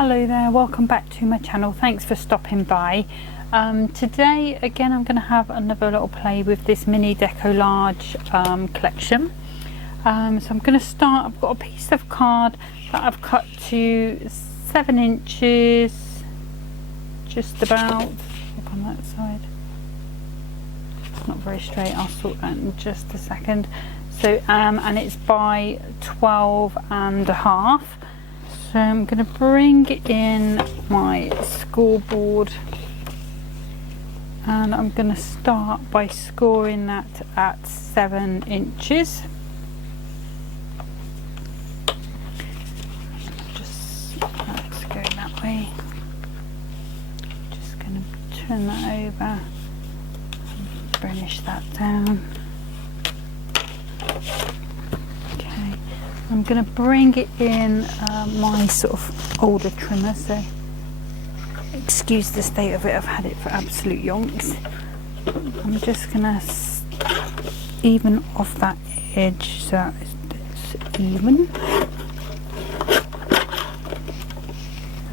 Hello there, welcome back to my channel. Thanks for stopping by. Today again I'm going to have another little play with this mini Decolarge collection. So I'm going to start. I've got a piece of card that I've cut to 7 inches, just about. Look on that side, it's not very straight, I'll sort that in just a second. So and it's by 12.5. So I'm going to bring in my scoreboard and I'm going to start by scoring that at 7 inches. Just let's go that way. Just going to turn that over and burnish that down. I'm going to bring it in my sort of older trimmer, so excuse the state of it, I've had it for absolute yonks. I'm just going to even off that edge so that it's even.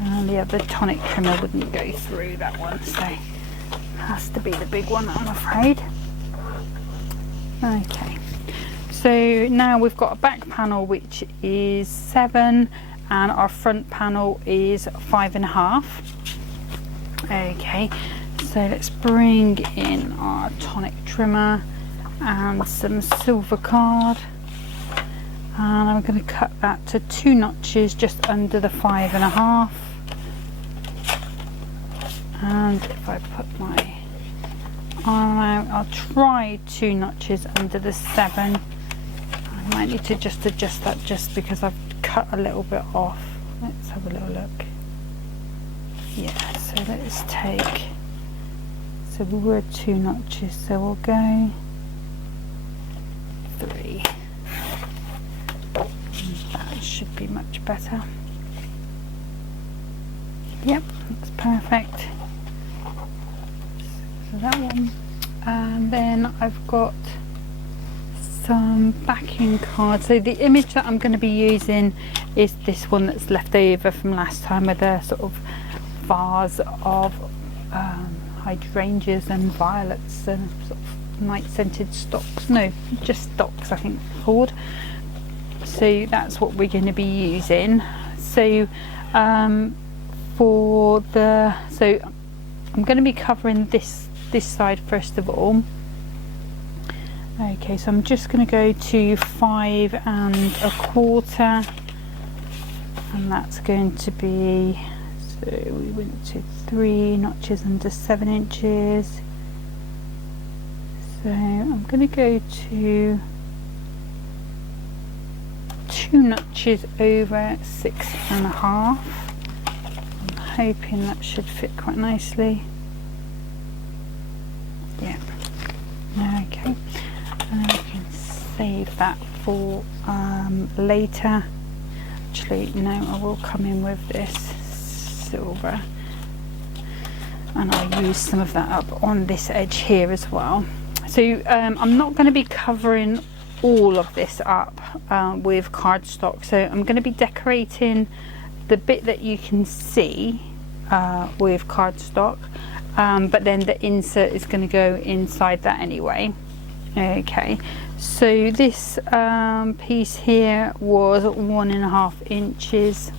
And the other tonic trimmer wouldn't go through that one, so it has to be the big one, I'm afraid. Okay. So now we've got a back panel which is 7 and our front panel is 5.5. Okay, so let's bring in our tonic trimmer and some silver card, and I'm going to cut that to 2 notches just under the 5.5. And if I put my arm out, I'll try 2 notches under the 7. I might need to just adjust that just because I've cut a little bit off. Let's have a little look. Yeah, so let's take, so we were 2 notches, so we'll go 3. That should be much better. Yep, that's perfect. So that one. And then I've got some backing cards. So the image that I'm going to be using is this one that's left over from last time, with a sort of vase of hydrangeas and violets and sort of night scented stocks. No, just stocks I think they're called. So that's what we're going to be using. So for the, so I'm going to be covering this side first of all. Okay, so I'm just going to go to 5.25, and that's going to be, so we went to 3 notches under 7 inches. So I'm going to go to 2 notches over 6.5. I'm hoping that should fit quite nicely. Yeah. Okay. And then we can save that for later. Actually, no, I will come in with this silver and I'll use some of that up on this edge here as well. So I'm not going to be covering all of this up with cardstock, so I'm going to be decorating the bit that you can see with cardstock, but then the insert is going to go inside that anyway. Okay, so this piece here was 1.5 inches,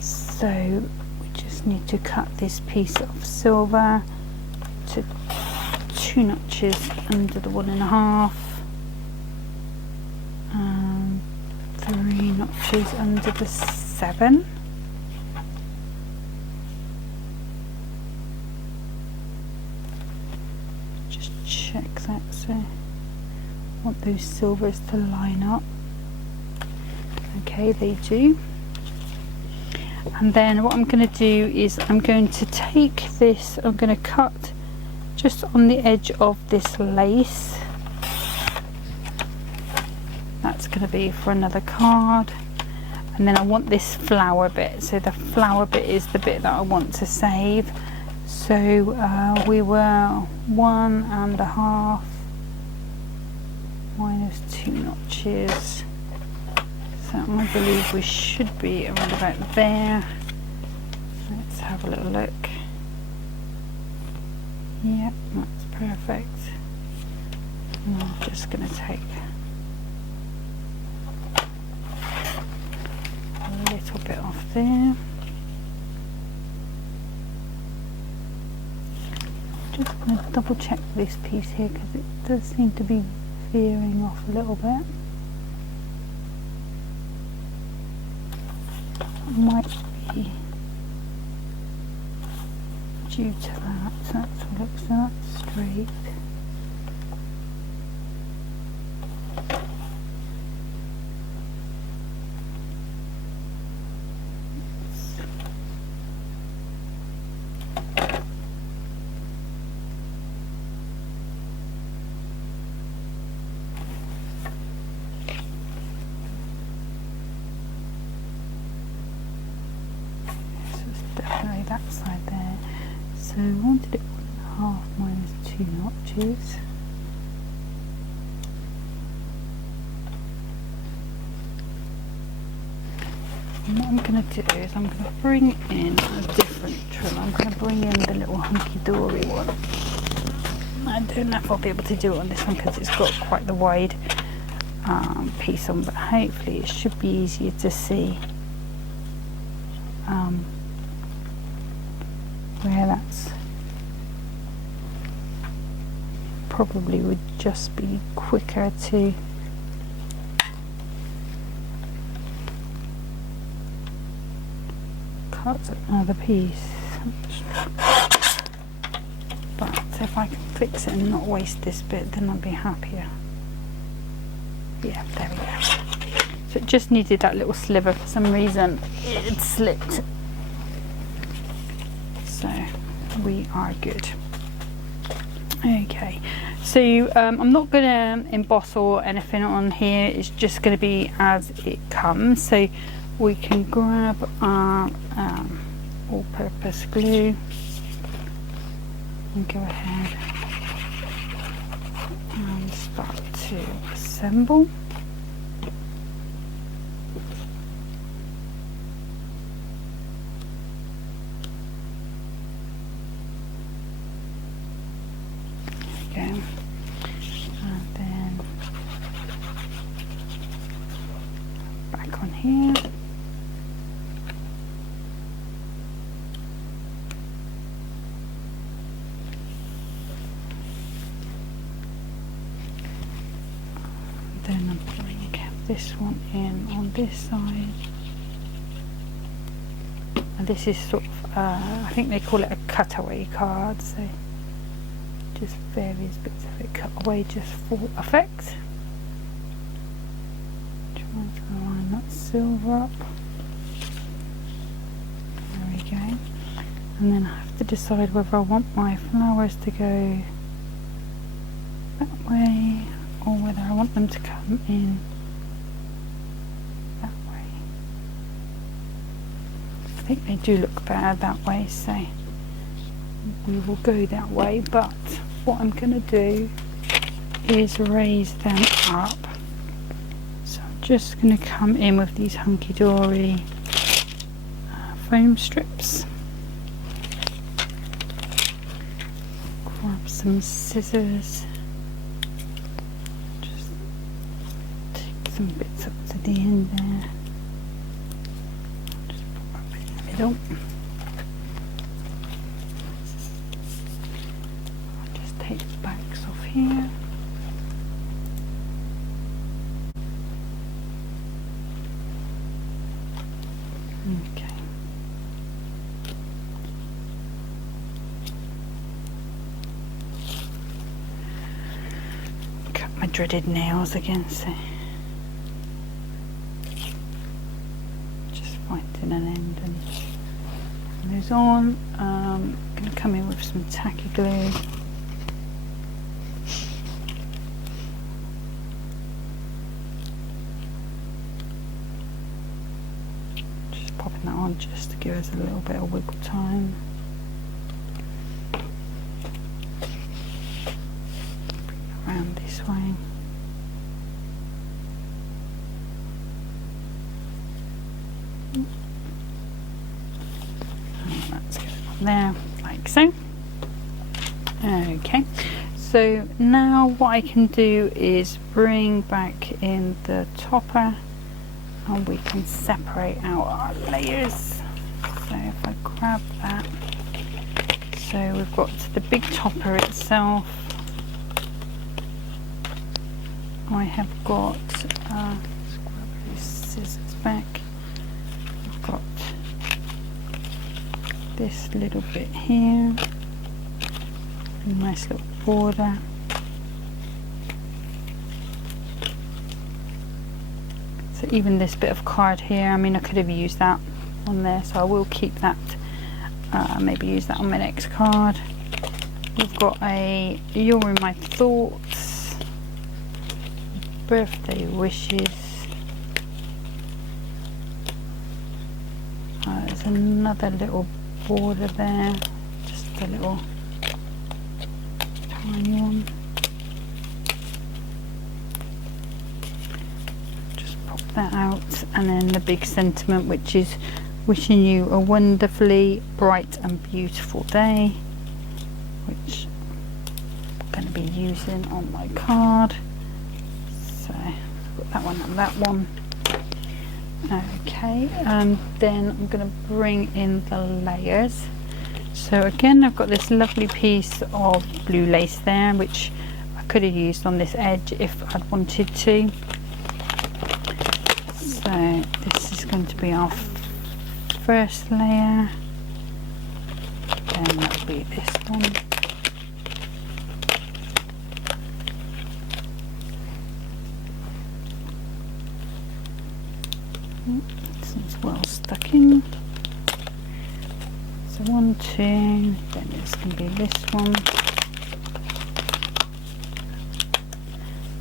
so we just need to cut this piece of silver to 2 notches under the 1.5 and 3 notches under the 7. Check that, so I want those silvers to line up. Okay, they do. And then what I'm going to do is I'm going to take this, I'm going to cut just on the edge of this lace. That's going to be for another card. And then I want this flower bit, so the flower bit is the bit that I want to save. So we were 1.5 minus 2 notches, So I believe we should be around about there. Let's have a little look. Yep, that's perfect. And I'm just going to take a little bit off there. Just going to double check this piece here because it does seem to be veering off a little bit. Might be due to that, so that's what looks like straight. Definitely that side there. So I wanted it 1.5 minus 2 notches. And what I'm going to do is I'm going to bring in a different trim. I'm going to bring in the little Hunkydory one. I don't know if I'll be able to do it on this one because it's got quite the wide piece on, but hopefully it should be easier to see where that's probably would just be quicker to cut another piece, but if I can fix it and not waste this bit, then I'll be happier. Yeah, there we go. So it just needed that little sliver. For some reason it slipped, so we are good. Okay, so I'm not going to emboss or anything on here, it's just going to be as it comes. So we can grab our all-purpose glue and go ahead and start to assemble. And then back on here. Then I'm putting this one in on this side. And this is sort of, I think they call it a cutaway card, so just various bits of it cut away just for effect. Trying to line that silver up. There we go. And then I have to decide whether I want my flowers to go that way or whether I want them to come in that way. I think they do look better that way, so we will go that way, but what I'm going to do is raise them up. So I'm just going to come in with these Hunkydory foam strips. Grab some scissors. Just take some bits up to the end there. Just put that bit in the middle. Take the backs off here. Okay. Cut my dreaded nails again, so just finding an end and put those on. I'm going to come in with some tacky glue. Popping that on just to give us a little bit of wiggle time. Bring it around this way. Let's get it on there, like so. Okay, so now what I can do is bring back in the topper and we can separate out our layers. So if I grab that, so we've got the big topper itself. I have got, let's grab these scissors back. I've got this little bit here, a nice little border. So even this bit of card here, I mean, I could have used that on there, so I will keep that, maybe use that on my next card. We've got a You're in My Thoughts, birthday wishes. There's another little border there, just a little tiny one. Just pop that out, and then the big sentiment, which is wishing you a wonderfully bright and beautiful day, which I'm going to be using on my card. So put that one and that one. Okay, and then I'm going to bring in the layers. So again, I've got this lovely piece of blue lace there, which I could have used on this edge if I'd wanted to. So this is going to be our first layer, then that'll be this one. This one's well stuck in. So 1, 2, then it's going to be this one.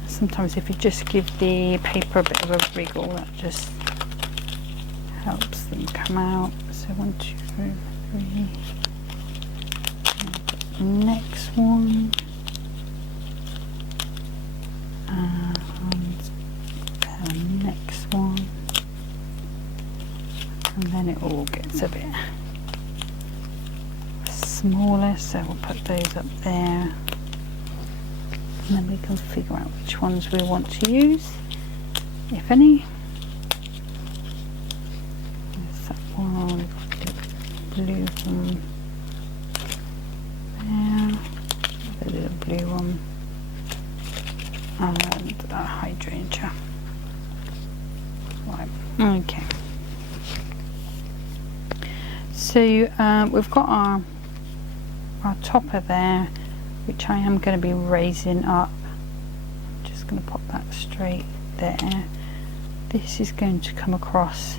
Sometimes if you just give the paper a bit of a wriggle, that just helps them come out. So 1, 2, 3. Next one. And the next one. And then it all gets a bit smaller, so we'll put those up there, and then we can figure out which ones we want to use, if any. There's that one, the blue one there, the little blue one, and a hydrangea. Right, okay. So we've got our topper there, which I am going to be raising up. I'm just going to pop that straight there. This is going to come across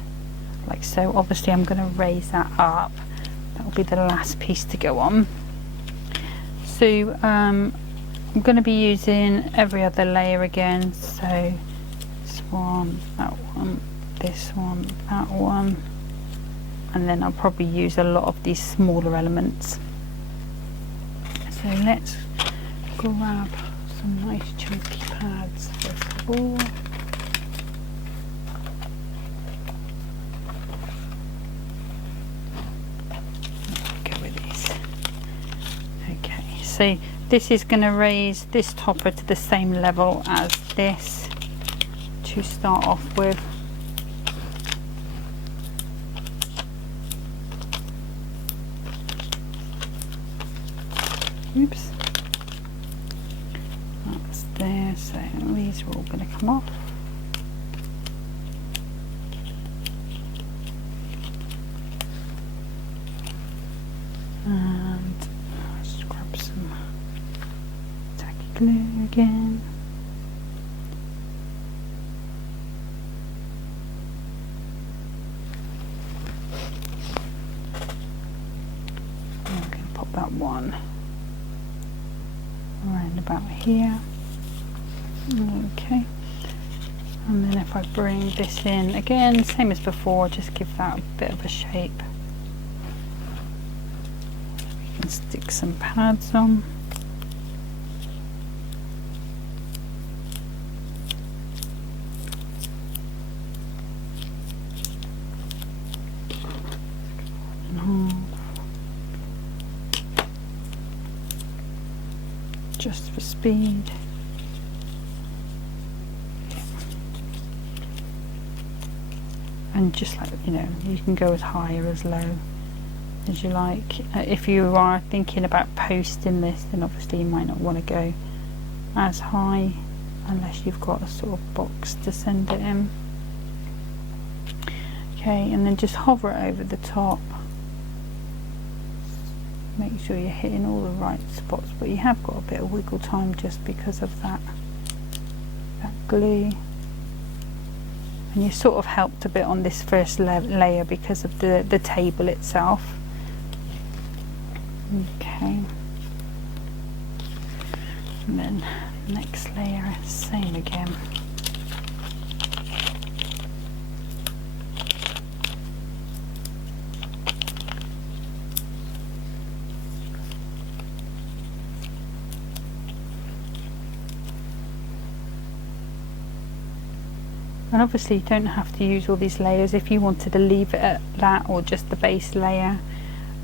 like so. Obviously I'm going to raise that up. That will be the last piece to go on. So I'm going to be using every other layer again. So this one, that one, this one, that one. And then I'll probably use a lot of these smaller elements. So let's grab some nice chunky pads first of all. Go with these. Okay, so this is going to raise this topper to the same level as this to start off with. Oops, that's there, so these are all going to come off. And let's grab some tacky glue again. And I'm going to pop that one around about here. Okay, and then if I bring this in again, same as before, just give that a bit of a shape. We can stick some pads on. just for speed. And just like, you know, you can go as high or as low as you like. If you are thinking about posting this, then obviously you might not want to go as high unless you've got a sort of box to send it in. Okay, and then just hover it over the top. Make sure you're hitting all the right spots, but you have got a bit of wiggle time just because of that glue. And you sort of helped a bit on this first layer because of the table itself. Okay. And then next layer, same again. And obviously you don't have to use all these layers. If you wanted to leave it at that or just the base layer,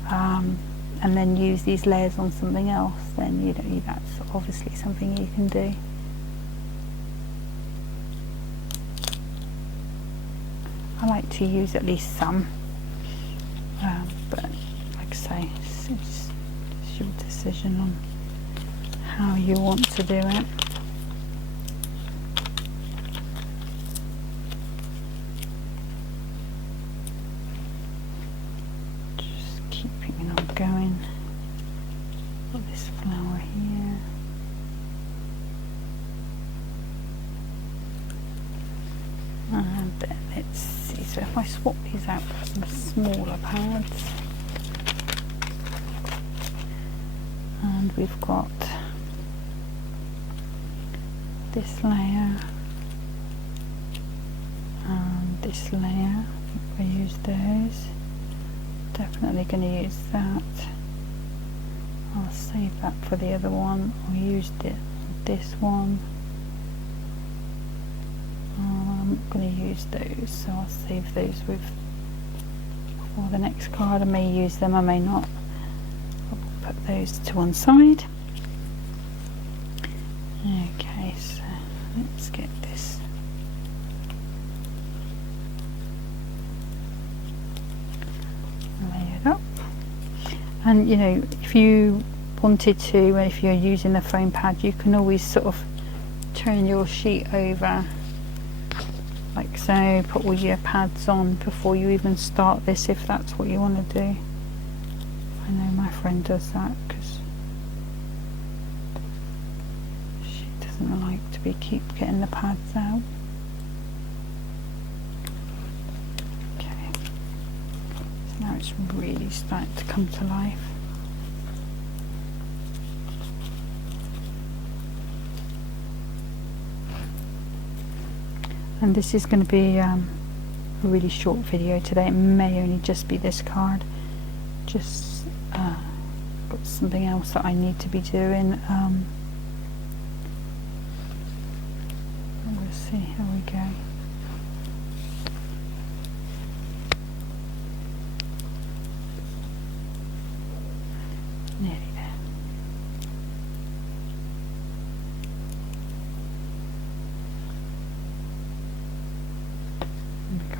and then use these layers on something else, then you know, that's obviously something you can do. I like to use at least some, but like I say, it's your decision on how you want to do it. Going for this flower here, and then let's see, so if I swap these out for some smaller pads, and we've got this layer and this layer, I think I use those. Definitely going to use that. I'll save that for the other one. I used it on this one. I'm not going to use those, so I'll save those with for the next card. I may use them, I may not. I'll put those to one side. Okay, so let's get this. Lay it up. And you know, if you wanted to, if you're using the foam pad, you can always sort of turn your sheet over like so, put all your pads on before you even start this, if that's what you want to do. I know my friend does that because she doesn't like to keep getting the pads out. Okay, so now it's really starting to come to life. And this is going to be a really short video today. It may only just be this card. Just got something else that I need to be doing. We'll see how we go. Nearly there.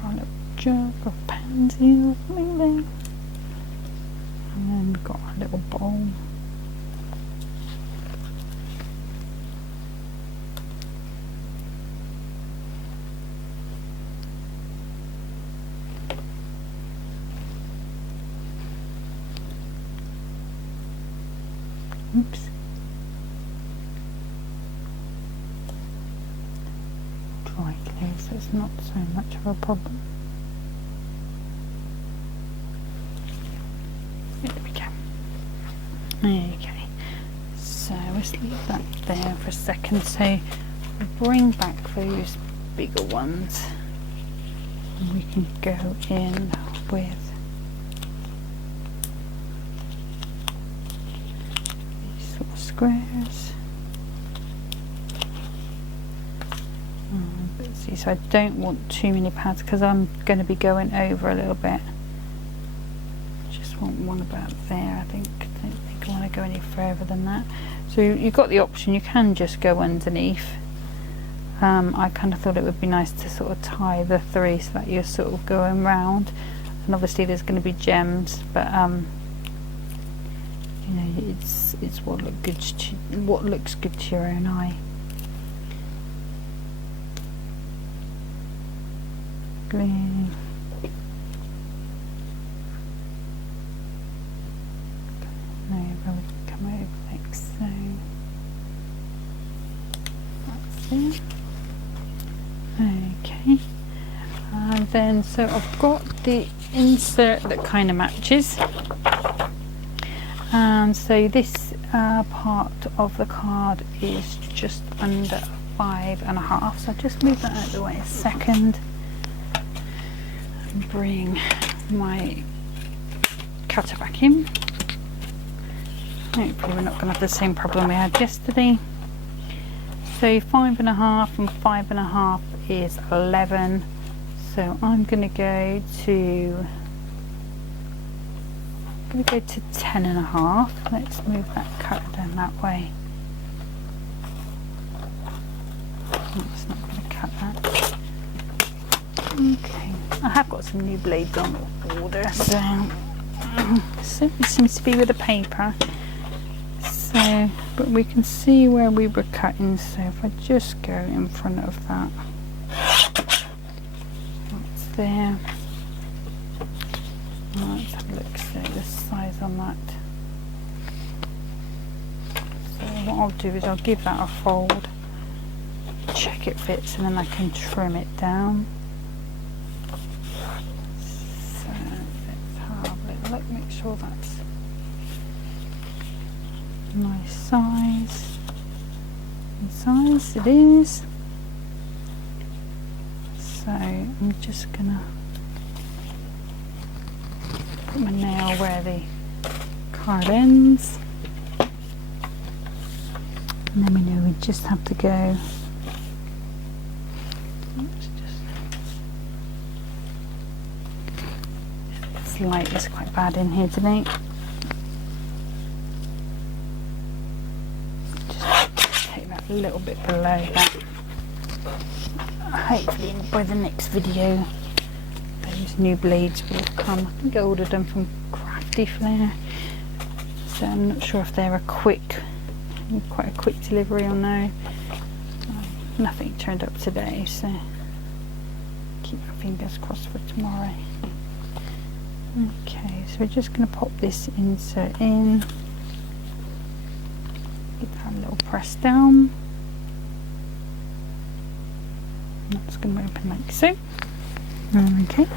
Got a little jug of pansies or something there. And then we've got a little bowl. Oops. Dry clay, so it's not so much of a problem. There we go. Okay, so let's leave that there for a second. So we'll bring back those bigger ones and we can go in with these sort of squares. See, so I don't want too many pads because I'm going to be going over a little bit. Just want one about there, I think. I don't think don't want to go any further than that. So you've got the option, you can just go underneath. I kind of thought it would be nice to sort of tie the three so that you're sort of going round, and obviously there's going to be gems, but you know, it's what looks good to your own eye. Green. Over, we can come over like so. That's it. Okay. And then, so I've got the insert that kind of matches. And so this part of the card is just under 5.5. So I'll just move that out of the way a second. And bring my cutter back in. Hopefully we're not going to have the same problem we had yesterday. So 5.5 and 5.5 is 11. So I'm going to go to 10.5. Let's move that cutter down that way. It's not going to cut that. Okay, I have got some new blades on order, so it seems to be with the paper. So, but we can see where we were cutting, so if I just go in front of that, that's there. Let's have a look, so the size on that. So what I'll do is I'll give that a fold, check it fits, and then I can trim it down. So let's have a little look, make sure that's nice size. And size it is. So I'm just gonna put my nail where the card ends, and then we know we just have to go. This light is quite bad in here today. A little bit below that. Hopefully by the next video those new blades will come. I think I ordered them from Crafty Flair, so I'm not sure if they're quite a quick delivery or no. Nothing turned up today, so keep my fingers crossed for tomorrow. Okay, so we're just going to pop this insert in. Give that a little press down. That's going to open like so. Okay,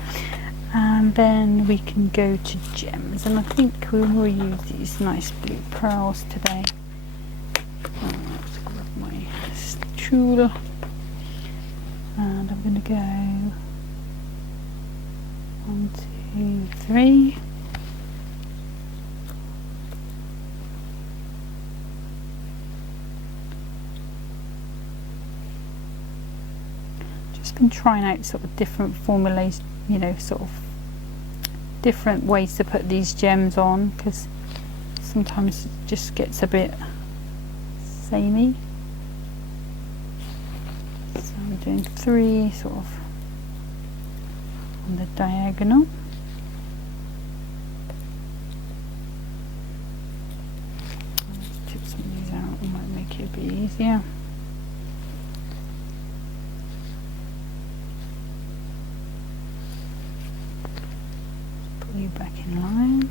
and then we can go to gems, and I think we will use these nice blue pearls today. Let's grab my tool, and I'm going to go 1, 2, 3. Been trying out sort of different formulas, you know, sort of different ways to put these gems on, because sometimes it just gets a bit samey. So I'm doing 3 sort of on the diagonal. Let's tip some of these out, it might make it a bit easier. You back in line,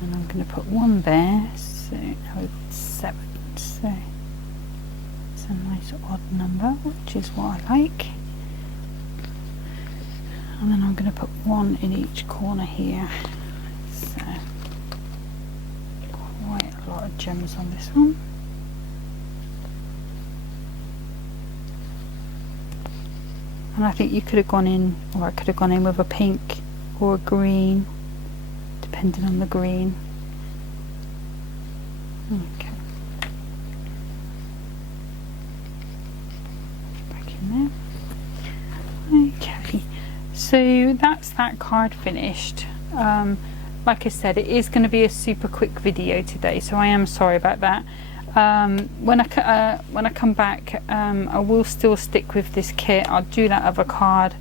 and I'm going to put 1 there, so now we've got 7, so it's a nice odd number, which is what I like. And then I'm going to put 1 in each corner here, so quite a lot of gems on this one. And I think you could have gone in, or I could have gone in with a pink or a green, depending on the green. Okay. Back in there. Okay. So that's that card finished. like I said, it is going to be a super quick video today, so I am sorry about that. When I come back, I will still stick with this kit. I'll do that other card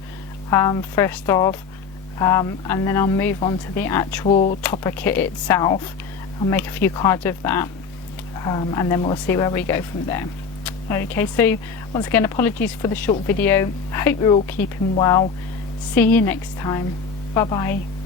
first off, and then I'll move on to the actual topper kit itself. I'll make a few cards of that, and then we'll see where we go from there. Okay, so once again, apologies for the short video. Hope you're all keeping well. See you next time. Bye bye.